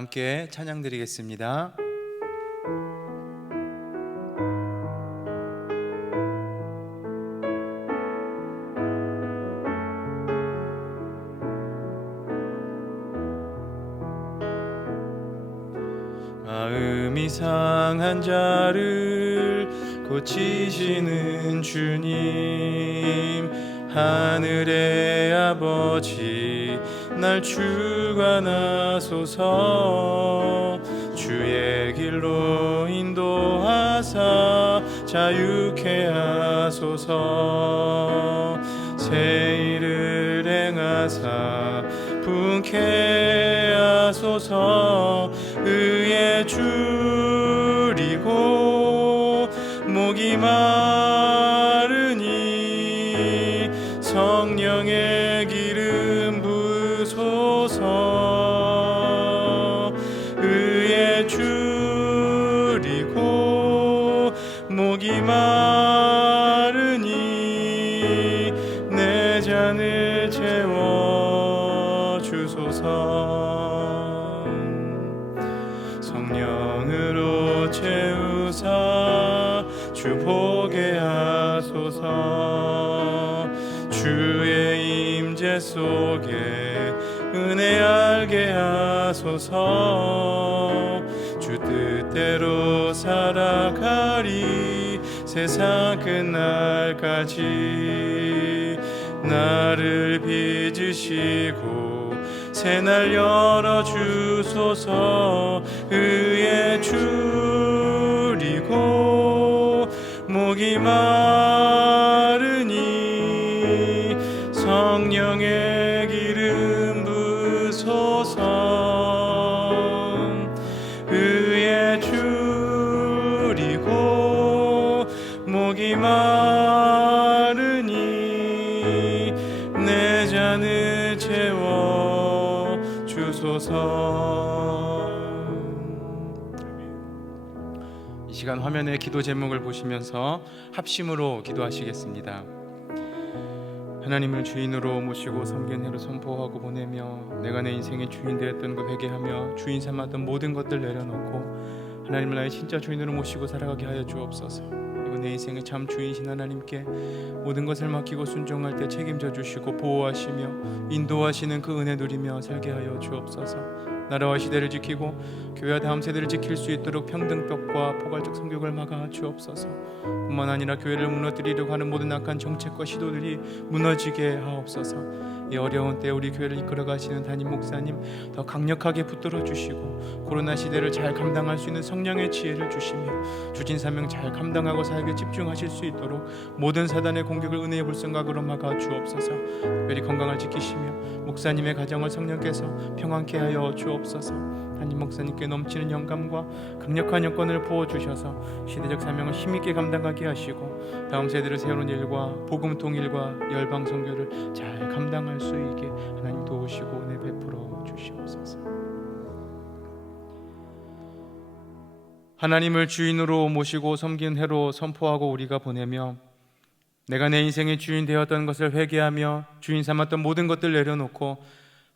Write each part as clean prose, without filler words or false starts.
함께 찬양 드리겠습니다. 마음이 상한 자를 고치시는 주님, 하늘의 아버지 날 주관하소서. 주의 길로 인도하사 자유케 하소서. 새 일을 행하사 분케 하소서. 의에 줄이고 목이 마르니 성령의 기름 부소서. 의에 줄이고 목이 마르니 내 잔을 채워 주소서. 성령으로 채우사 주 보게 하소서. 주의 임재 속에 은혜 알게 하소서. 주 뜻대로 살아가리 세상 끝날까지. 나를 빚으시고 새날 열어주소서. 의에 줄이고 목이 마르니 성령의 기름 부소서. 의에 줄이고 목이 마르니 내 잔을 채워 주소서. 이 시간 화면에 기도 제목을 보시면서 합심으로 기도하시겠습니다. 하나님을 주인으로 모시고 섬기는 해로 선포하고 보내며 내가 내 인생의 주인 되었던 것 회개하며 주인 삼았던 모든 것들 내려놓고 하나님을 나의 진짜 주인으로 모시고 살아가게 하여 주옵소서. 그리고 내 인생의 참 주인이신 하나님께 모든 것을 맡기고 순종할 때 책임져 주시고 보호하시며 인도하시는 그 은혜 누리며 살게 하여 주옵소서. 나라와 시대를 지키고 교회와 다음 세대를 지킬 수 있도록 평등법과 포괄적 성교육을 막아 주옵소서. 뿐만 아니라 교회를 무너뜨리려고 하는 모든 악한 정책과 시도들이 무너지게 하옵소서. 이 어려운 때 우리 교회를 이끌어 가시는 담임 목사님 더 강력하게 붙들어 주시고 코로나 시대를 잘 감당할 수 있는 성령의 지혜를 주시며 주신 사명 잘 감당하고 사역에 집중하실 수 있도록 모든 사단의 공격을 은혜의 불성각으로 막아 주옵소서. 특별히 건강을 지키시며 목사님의 가정을 성령께서 평안케 하여 주옵소서. 담임 목사님께 넘치는 영감과 강력한 여건을 부어주셔서 시대적 사명을 힘있게 감당하게 하시고 다음 세대를 세우는 일과 복음 통일과 열방 선교를 잘 감당할 수 있게 하나님 도우시고 은혜 베풀어 주시옵소서. 하나님을 주인으로 모시고 섬긴 해로 선포하고 우리가 보내며 내가 내 인생의 주인 되었던 것을 회개하며 주인 삼았던 모든 것들 내려놓고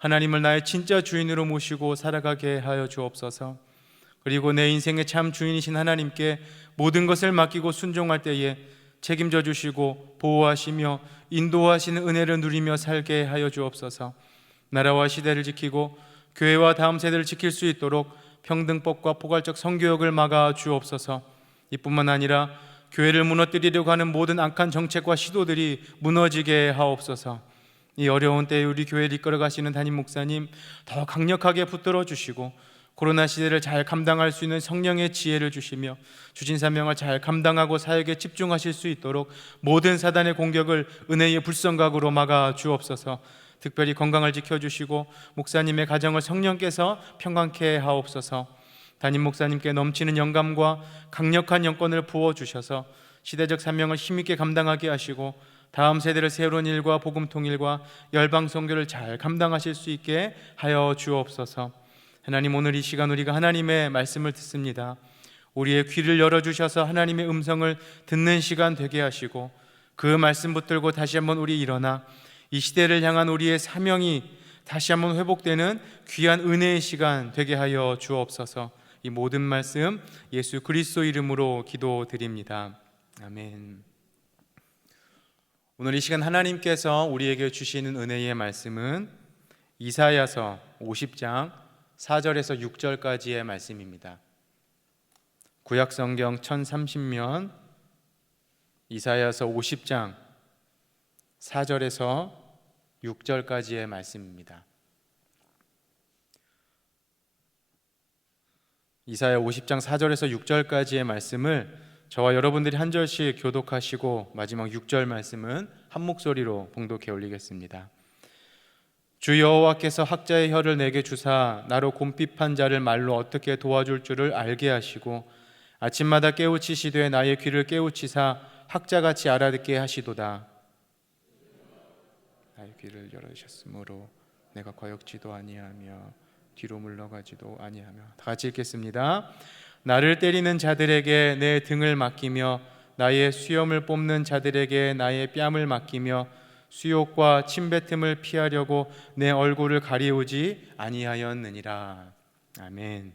하나님을 나의 진짜 주인으로 모시고 살아가게 하여 주옵소서. 그리고 내 인생의 참 주인이신 하나님께 모든 것을 맡기고 순종할 때에 책임져 주시고 보호하시며 인도하시는 은혜를 누리며 살게 하여 주옵소서. 나라와 시대를 지키고 교회와 다음 세대를 지킬 수 있도록 평등법과 포괄적 성교육을 막아 주옵소서. 이뿐만 아니라 교회를 무너뜨리려고 하는 모든 악한 정책과 시도들이 무너지게 하옵소서. 이 어려운 때에 우리 교회를 이끌어 가시는 담임 목사님 더 강력하게 붙들어 주시고 코로나 시대를 잘 감당할 수 있는 성령의 지혜를 주시며 주신 사명을 잘 감당하고 사역에 집중하실 수 있도록 모든 사단의 공격을 은혜의 불성각으로 막아 주옵소서. 특별히 건강을 지켜주시고 목사님의 가정을 성령께서 평강케 하옵소서. 담임 목사님께 넘치는 영감과 강력한 영권을 부어주셔서 시대적 사명을 힘있게 감당하게 하시고 다음 세대를 세우는 일과 복음 통일과 열방 선교를 잘 감당하실 수 있게 하여 주옵소서. 하나님, 오늘 이 시간 우리가 하나님의 말씀을 듣습니다. 우리의 귀를 열어주셔서 하나님의 음성을 듣는 시간 되게 하시고 그 말씀 붙들고 다시 한번 우리 일어나 이 시대를 향한 우리의 사명이 다시 한번 회복되는 귀한 은혜의 시간 되게 하여 주옵소서. 이 모든 말씀 예수 그리스도 이름으로 기도드립니다. 아멘. 오늘 이 시간 하나님께서 우리에게 주시는 은혜의 말씀은 이사야서 50장 4절에서 6절까지의 말씀입니다. 구약성경 1030면 이사야서 50장 4절에서 6절까지의 말씀입니다. 이사야 50장 4절에서 6절까지의 말씀을 저와 여러분들이 한 절씩 교독하시고 마지막 6절 말씀은 한 목소리로 봉독해 올리겠습니다. 주 여호와께서 학자의 혀를 내게 주사 나로 곰핍한 자를 말로 어떻게 도와줄 줄을 알게 하시고 아침마다 깨우치시되 나의 귀를 깨우치사 학자같이 알아듣게 하시도다. 나의 귀를 열어주셨으므로 내가 거역지도 아니하며 뒤로 물러가지도 아니하며. 다 같이 읽겠습니다. 나를 때리는 자들에게 내 등을 맡기며 나의 수염을 뽑는 자들에게 나의 뺨을 맡기며 수욕과 침뱉음을 피하려고 내 얼굴을 가리우지 아니하였느니라. 아멘.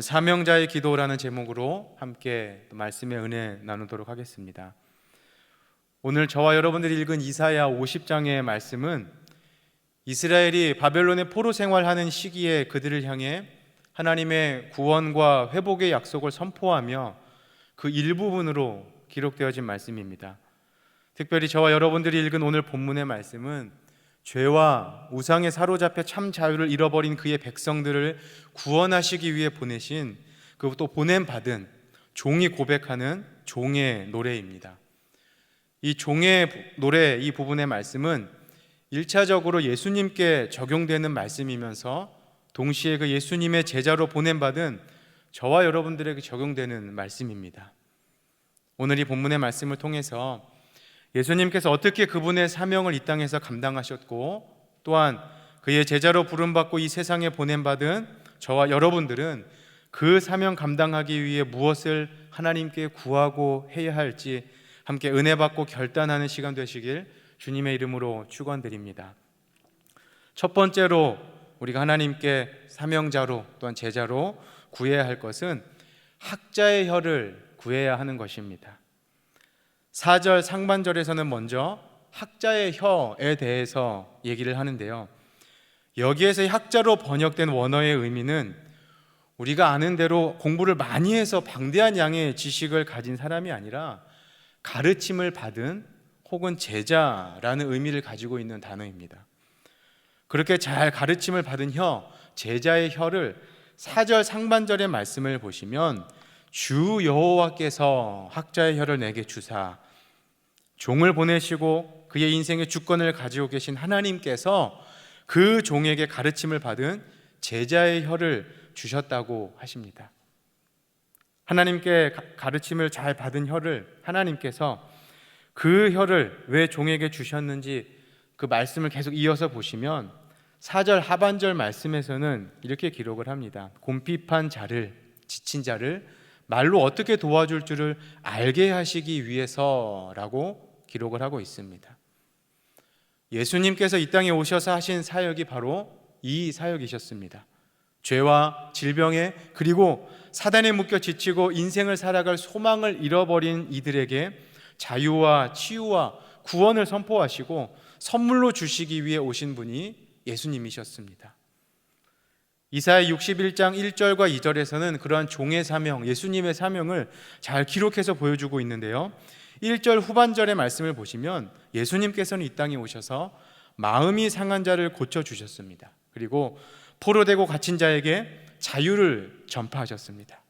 사명자의 기도라는 제목으로 함께 말씀의 은혜 나누도록 하겠습니다. 오늘 저와 여러분들이 읽은 이사야 50장의 말씀은 이스라엘이 바벨론의 포로 생활하는 시기에 그들을 향해 하나님의 구원과 회복의 약속을 선포하며 그 일부분으로 기록되어진 말씀입니다. 특별히 저와 여러분들이 읽은 오늘 본문의 말씀은 죄와 우상에 사로잡혀 참 자유를 잃어버린 그의 백성들을 구원하시기 위해 보내신, 그것도 보냄받은 종이 고백하는 종의 노래입니다. 이 종의 노래, 이 부분의 말씀은 1차적으로 예수님께 적용되는 말씀이면서 동시에 그 예수님의 제자로 보냄받은 저와 여러분들에게 적용되는 말씀입니다. 오늘 이 본문의 말씀을 통해서 예수님께서 어떻게 그분의 사명을 이 땅에서 감당하셨고 또한 그의 제자로 부름받고 이 세상에 보냄받은 저와 여러분들은 그 사명 감당하기 위해 무엇을 하나님께 구하고 해야 할지 함께 은혜 받고 결단하는 시간 되시길 주님의 이름으로 축원드립니다. 첫 번째로 우리가 하나님께 사명자로 또한 제자로 구해야 할 것은 학자의 혀를 구해야 하는 것입니다. 4절 상반절에서는 먼저 학자의 혀에 대해서 얘기를 하는데요, 여기에서 학자로 번역된 원어의 의미는 우리가 아는 대로 공부를 많이 해서 방대한 양의 지식을 가진 사람이 아니라 가르침을 받은 혹은 제자라는 의미를 가지고 있는 단어입니다. 그렇게 잘 가르침을 받은 제자의 혀를 4절 상반절의 말씀을 보시면 주 여호와께서 학자의 혀를 내게 주사, 종을 보내시고 그의 인생의 주권을 가지고 계신 하나님께서 그 종에게 가르침을 받은 제자의 혀를 주셨다고 하십니다. 하나님께 가르침을 잘 받은 혀를 하나님께서 그 혀를 왜 종에게 주셨는지 그 말씀을 계속 이어서 보시면 4절 하반절 말씀에서는 이렇게 기록을 합니다. 곰핍한 자를, 지친 자를 말로 어떻게 도와줄 줄을 알게 하시기 위해서라고 기록을 하고 있습니다. 예수님께서 이 땅에 오셔서 하신 사역이 바로 이 사역이셨습니다. 죄와 질병에 그리고 사단에 묶여 지치고 인생을 살아갈 소망을 잃어버린 이들에게 자유와 치유와 구원을 선포하시고 선물로 주시기 위해 오신 분이 예수님이셨습니다. 이사야 61장 1절과 2절에서는 그러한 종의 사명, 예수님의 사명을 잘 기록해서 보여주고 있는데요, 1절 후반절의 말씀을 보시면 예수님께서는 이 땅에 오셔서 마음이 상한 자를 고쳐주셨습니다. 그리고 포로되고 갇힌 자에게 자유를 전파하셨습니다.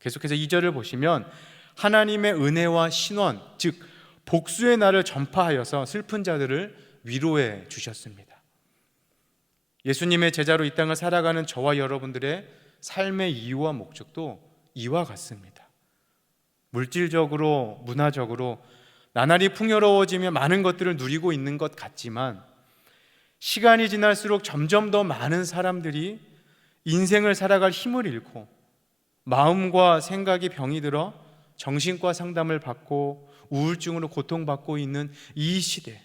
계속해서 2절을 보시면 하나님의 은혜와 신원, 즉 복수의 날을 전파하여서 슬픈 자들을 위로해 주셨습니다. 예수님의 제자로 이 땅을 살아가는 저와 여러분들의 삶의 이유와 목적도 이와 같습니다. 물질적으로, 문화적으로 나날이 풍요로워지며 많은 것들을 누리고 있는 것 같지만 시간이 지날수록 점점 더 많은 사람들이 인생을 살아갈 힘을 잃고 마음과 생각이 병이 들어 정신과 상담을 받고 우울증으로 고통받고 있는 이 시대,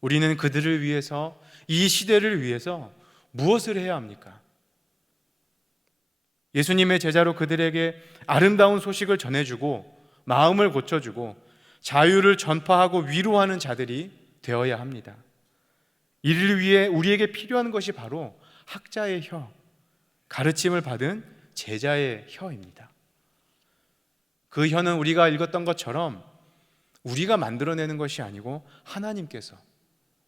우리는 그들을 위해서, 이 시대를 위해서 무엇을 해야 합니까? 예수님의 제자로 그들에게 아름다운 소식을 전해주고 마음을 고쳐주고 자유를 전파하고 위로하는 자들이 되어야 합니다. 이를 위해 우리에게 필요한 것이 바로 학자의 혀, 가르침을 받은 제자의 혀입니다. 그 혀는 우리가 읽었던 것처럼 우리가 만들어내는 것이 아니고 하나님께서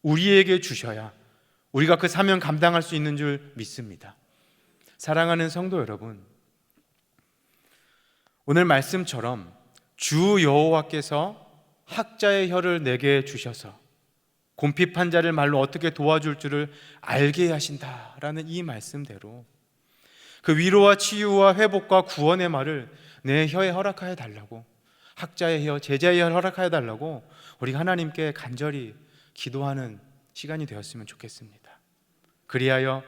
우리에게 주셔야 우리가 그 사명 감당할 수 있는 줄 믿습니다. 사랑하는 성도 여러분, 오늘 말씀처럼 주 여호와께서 학자의 혀를 내게 주셔서 곰핍한 자를 말로 어떻게 도와줄 줄을 알게 하신다라는 이 말씀대로 그 위로와 치유와 회복과 구원의 말을 내 혀에 허락하여 달라고, 학자의 혀, 제자의 혀를 허락하여 달라고 우리 하나님께 간절히 기도하는 시간이 되었으면 좋겠습니다. 그리하여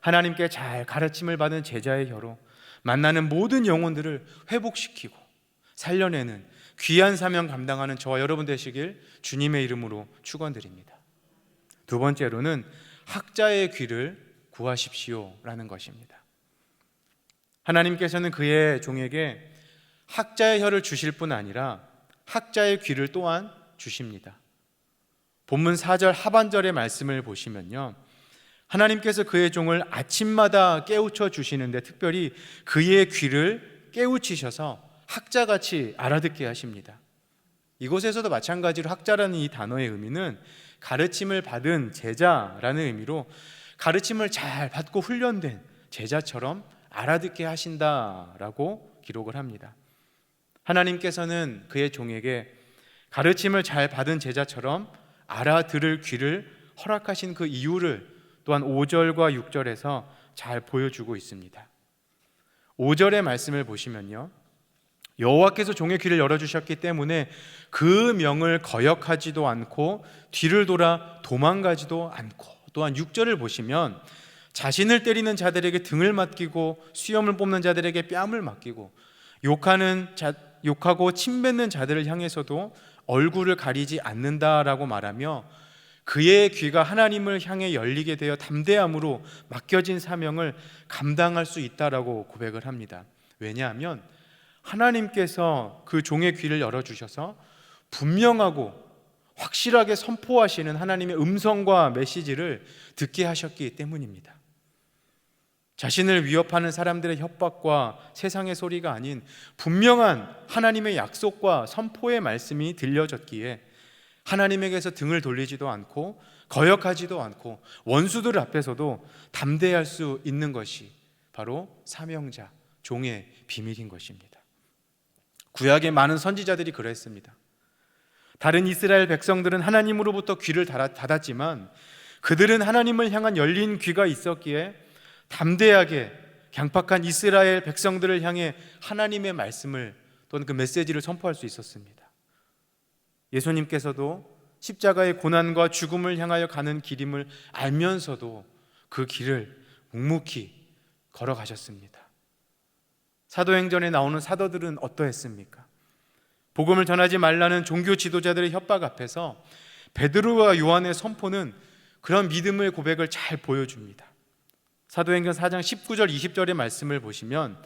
하나님께 잘 가르침을 받은 제자의 혀로 만나는 모든 영혼들을 회복시키고 살려내는 귀한 사명 감당하는 저와 여러분 되시길 주님의 이름으로 축원드립니다. 두 번째로는 학자의 귀를 구하십시오라는 것입니다. 하나님께서는 그의 종에게 학자의 혀를 주실 뿐 아니라 학자의 귀를 또한 주십니다. 본문 4절 하반절의 말씀을 보시면요, 하나님께서 그의 종을 아침마다 깨우쳐 주시는데 특별히 그의 귀를 깨우치셔서 학자같이 알아듣게 하십니다. 이곳에서도 마찬가지로 학자라는 이 단어의 의미는 가르침을 받은 제자라는 의미로 가르침을 잘 받고 훈련된 제자처럼 알아듣게 하신다라고 기록을 합니다. 하나님께서는 그의 종에게 가르침을 잘 받은 제자처럼 알아들을 귀를 허락하신 그 이유를 또한 5절과 6절에서 잘 보여주고 있습니다. 5절의 말씀을 보시면요, 여호와께서 종의 귀를 열어주셨기 때문에 그 명을 거역하지도 않고 뒤를 돌아 도망가지도 않고, 또한 6절을 보시면 자신을 때리는 자들에게 등을 맡기고 수염을 뽑는 자들에게 뺨을 맡기고 욕하고 침뱉는 자들을 향해서도 얼굴을 가리지 않는다라고 말하며 그의 귀가 하나님을 향해 열리게 되어 담대함으로 맡겨진 사명을 감당할 수 있다라고 고백을 합니다. 왜냐하면 하나님께서 그 종의 귀를 열어주셔서 분명하고 확실하게 선포하시는 하나님의 음성과 메시지를 듣게 하셨기 때문입니다. 자신을 위협하는 사람들의 협박과 세상의 소리가 아닌 분명한 하나님의 약속과 선포의 말씀이 들려졌기에 하나님에게서 등을 돌리지도 않고 거역하지도 않고 원수들 앞에서도 담대할 수 있는 것이 바로 사명자, 종의 비밀인 것입니다. 구약의 많은 선지자들이 그랬습니다. 다른 이스라엘 백성들은 하나님으로부터 귀를 닫았지만 그들은 하나님을 향한 열린 귀가 있었기에 담대하게 강팍한 이스라엘 백성들을 향해 하나님의 말씀을 또는 그 메시지를 선포할 수 있었습니다. 예수님께서도 십자가의 고난과 죽음을 향하여 가는 길임을 알면서도 그 길을 묵묵히 걸어가셨습니다. 사도행전에 나오는 사도들은 어떠했습니까? 복음을 전하지 말라는 종교 지도자들의 협박 앞에서 베드로와 요한의 선포는 그런 믿음의 고백을 잘 보여줍니다. 사도행전 4장 19절 20절의 말씀을 보시면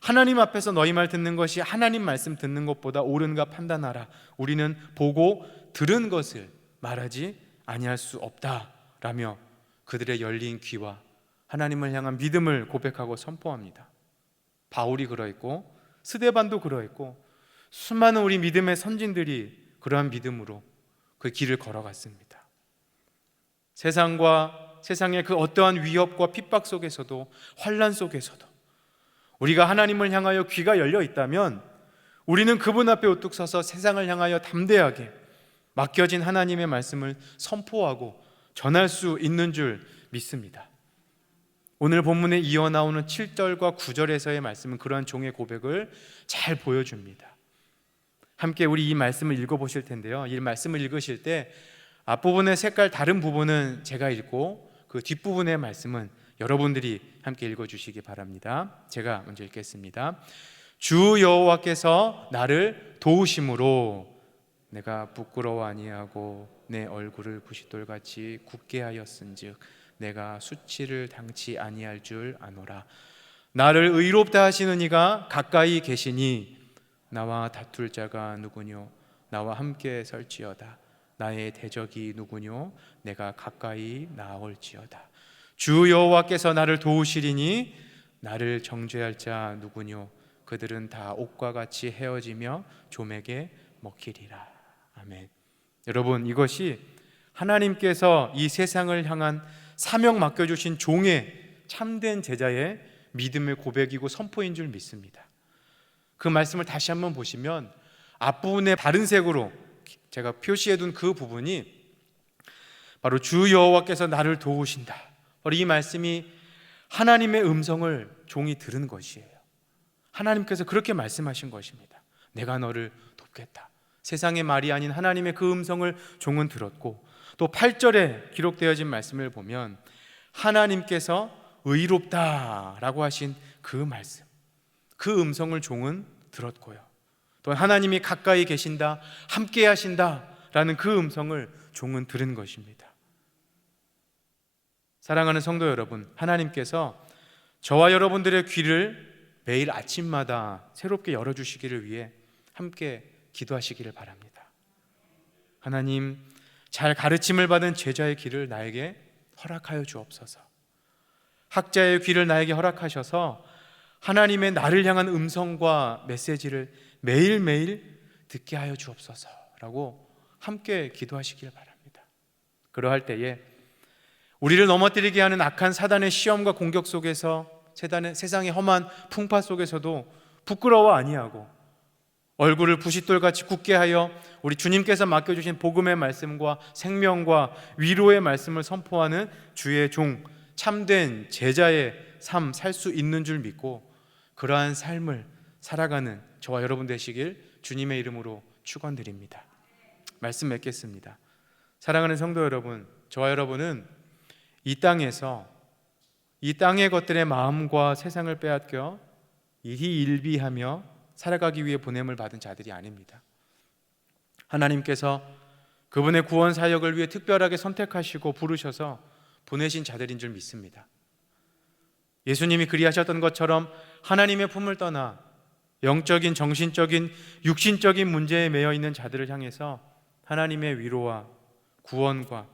하나님 앞에서 너희 말 듣는 것이 하나님 말씀 듣는 것보다 옳은가 판단하라. 우리는 보고 들은 것을 말하지 아니할 수 없다 라며 그들의 열린 귀와 하나님을 향한 믿음을 고백하고 선포합니다. 바울이 그러했고 스데반도 그러했고 수많은 우리 믿음의 선진들이 그러한 믿음으로 그 길을 걸어갔습니다. 세상의 그 어떠한 위협과 핍박 속에서도 환난 속에서도 우리가 하나님을 향하여 귀가 열려 있다면 우리는 그분 앞에 우뚝 서서 세상을 향하여 담대하게 맡겨진 하나님의 말씀을 선포하고 전할 수 있는 줄 믿습니다. 오늘 본문에 이어 나오는 7절과 9절에서의 말씀은 그러한 종의 고백을 잘 보여줍니다. 함께 우리 이 말씀을 읽어보실 텐데요, 이 말씀을 읽으실 때 앞부분의 색깔 다른 부분은 제가 읽고 그 뒷부분의 말씀은 여러분들이 함께 읽어주시기 바랍니다. 제가 먼저 읽겠습니다. 주 여호와께서 나를 도우심으로 내가 부끄러워 아니하고 내 얼굴을 부싯돌같이 굳게 하였은즉 내가 수치를 당치 아니할 줄 아노라. 나를 의롭다 하시는 이가 가까이 계시니 나와 다툴 자가 누구뇨? 나와 함께 설지어다. 나의 대적이 누구뇨? 내가 가까이 나아올지어다. 주 여호와께서 나를 도우시리니 나를 정죄할 자 누구뇨? 그들은 다 옥과 같이 헤어지며 좀에게 먹히리라. 아멘. 여러분, 이것이 하나님께서 이 세상을 향한 사명 맡겨주신 종의 참된 제자의 믿음의 고백이고 선포인 줄 믿습니다. 그 말씀을 다시 한번 보시면 앞부분에 다른 색으로 제가 표시해둔 그 부분이 바로 주 여호와께서 나를 도우신다. 바로 이 말씀이 하나님의 음성을 종이 들은 것이에요. 하나님께서 그렇게 말씀하신 것입니다. 내가 너를 돕겠다. 세상의 말이 아닌 하나님의 그 음성을 종은 들었고, 또 8절에 기록되어진 말씀을 보면 하나님께서 의롭다라고 하신 그 말씀, 그 음성을 종은 들었고요, 또 하나님이 가까이 계신다, 함께 하신다라는 그 음성을 종은 들은 것입니다. 사랑하는 성도 여러분, 하나님께서 저와 여러분들의 귀를 매일 아침마다 새롭게 열어주시기를 위해 함께 기도하시기를 바랍니다. 하나님, 잘 가르침을 받은 제자의 길을 나에게 허락하여 주옵소서. 학자의 귀를 나에게 허락하셔서 하나님의 나를 향한 음성과 메시지를 매일매일 듣게 하여 주옵소서라고 함께 기도하시길 바랍니다. 그러할 때에 우리를 넘어뜨리게 하는 악한 사단의 시험과 공격 속에서, 세상의 험한 풍파 속에서도 부끄러워 아니하고 얼굴을 부싯돌같이 굳게 하여 우리 주님께서 맡겨주신 복음의 말씀과 생명과 위로의 말씀을 선포하는 주의 종, 참된 제자의 삶 살 수 있는 줄 믿고 그러한 삶을 살아가는 저와 여러분 되시길 주님의 이름으로 축원드립니다. 말씀 맺겠습니다. 사랑하는 성도 여러분, 저와 여러분은 이 땅에서 이 땅의 것들의 마음과 세상을 빼앗겨 일희일비하며 살아가기 위해 보냄을 받은 자들이 아닙니다. 하나님께서 그분의 구원 사역을 위해 특별하게 선택하시고 부르셔서 보내신 자들인 줄 믿습니다. 예수님이 그리하셨던 것처럼 하나님의 품을 떠나 영적인, 정신적인, 육신적인 문제에 매여 있는 자들을 향해서 하나님의 위로와 구원과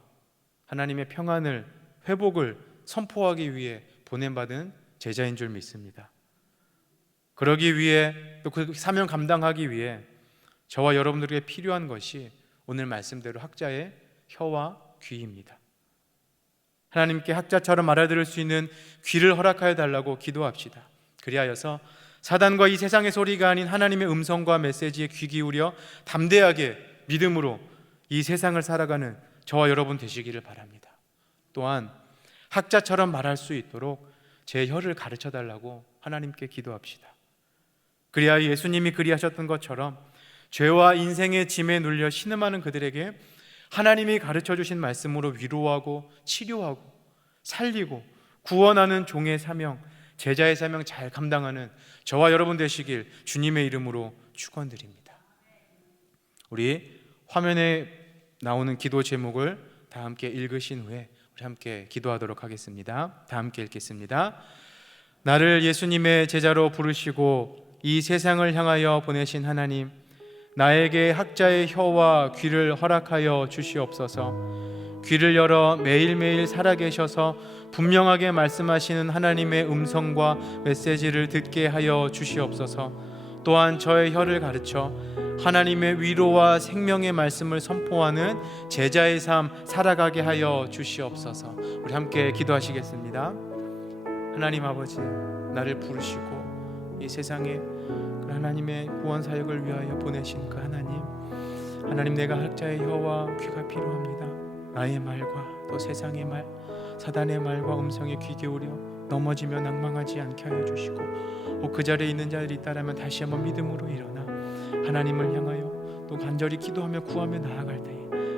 하나님의 평안을, 회복을 선포하기 위해 보냄받은 제자인 줄 믿습니다. 그러기 위해, 또 그 사명 감당하기 위해 저와 여러분들에게 필요한 것이 오늘 말씀대로 학자의 혀와 귀입니다. 하나님께 학자처럼 알아들을 수 있는 귀를 허락하여 달라고 기도합시다. 그리하여서 사단과 이 세상의 소리가 아닌 하나님의 음성과 메시지에 귀 기울여 담대하게 믿음으로 이 세상을 살아가는 저와 여러분 되시기를 바랍니다. 또한 학자처럼 말할 수 있도록 제 혀를 가르쳐 달라고 하나님께 기도합시다. 그리하여 예수님이 그리하셨던 것처럼 죄와 인생의 짐에 눌려 신음하는 그들에게 하나님이 가르쳐 주신 말씀으로 위로하고 치료하고 살리고 구원하는 종의 사명, 제자의 사명 잘 감당하는 저와 여러분 되시길 주님의 이름으로 축원드립니다. 우리 화면에 나오는 기도 제목을 다 함께 읽으신 후에 우리 함께 기도하도록 하겠습니다. 다 함께 읽겠습니다. 나를 예수님의 제자로 부르시고 이 세상을 향하여 보내신 하나님, 나에게 학자의 혀와 귀를 허락하여 주시옵소서. 귀를 열어 매일매일 살아계셔서 분명하게 말씀하시는 하나님의 음성과 메시지를 듣게 하여 주시옵소서. 또한 저의 혀를 가르쳐 하나님의 위로와 생명의 말씀을 선포하는 제자의 삶 살아가게 하여 주시옵소서. 우리 함께 기도하시겠습니다. 하나님 아버지, 나를 부르시고 이 세상에 하나님의 구원 사역을 위하여 보내신 그 하나님, 내가 학자의 혀와 귀가 필요합니다. 나의 말과 또 세상의 말, 사단의 말과 음성에 귀 기울여 넘어지며 낭망하지 않게 하여 주시고, 그 자리에 있는 자들이 있다라면 다시 한번 믿음으로 일어나 하나님을 향하여 또 간절히 기도하며 구하며 나아갈 때에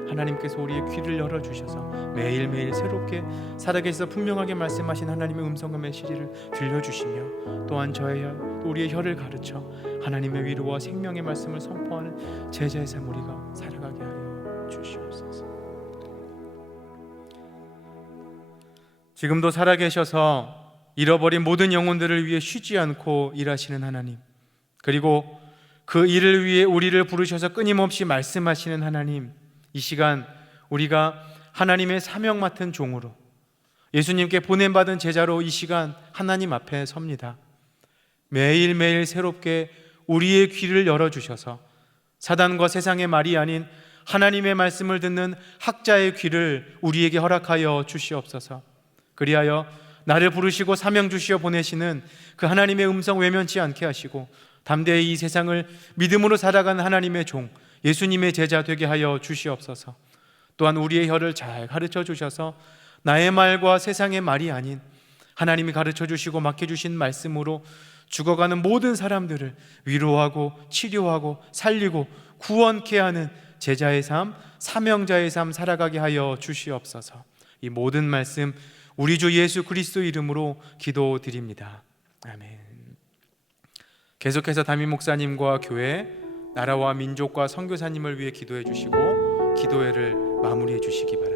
하나님께서 우리의 귀를 열어주셔서 매일매일 새롭게 살아계셔서 분명하게 말씀하신 하나님의 음성과 메시지를 들려주시며, 또한 우리의 혀를 가르쳐 하나님의 위로와 생명의 말씀을 선포하는 제자의 삶 우리가 살아가게 하여 주시옵소서. 지금도 살아계셔서 잃어버린 모든 영혼들을 위해 쉬지 않고 일하시는 하나님, 그리고 그 일을 위해 우리를 부르셔서 끊임없이 말씀하시는 하나님, 이 시간 우리가 하나님의 사명 맡은 종으로 예수님께 보냄받은 제자로 이 시간 하나님 앞에 섭니다. 매일매일 새롭게 우리의 귀를 열어주셔서 사단과 세상의 말이 아닌 하나님의 말씀을 듣는 학자의 귀를 우리에게 허락하여 주시옵소서. 그리하여 나를 부르시고 사명 주시어 보내시는 그 하나님의 음성 외면치 않게 하시고 담대히 이 세상을 믿음으로 살아가는 하나님의 종, 예수님의 제자 되게 하여 주시옵소서. 또한 우리의 혀를 잘 가르쳐 주셔서 나의 말과 세상의 말이 아닌 하나님이 가르쳐 주시고 맡겨주신 말씀으로 죽어가는 모든 사람들을 위로하고 치료하고 살리고 구원케 하는 제자의 삶, 사명자의 삶 살아가게 하여 주시옵소서. 이 모든 말씀 우리 주 예수 그리스도 이름으로 기도드립니다. 아멘. 계속해서 담임 목사님과 교회, 나라와 민족과 선교사님을 위해 기도해 주시고 기도회를 마무리해 주시기 바랍니다.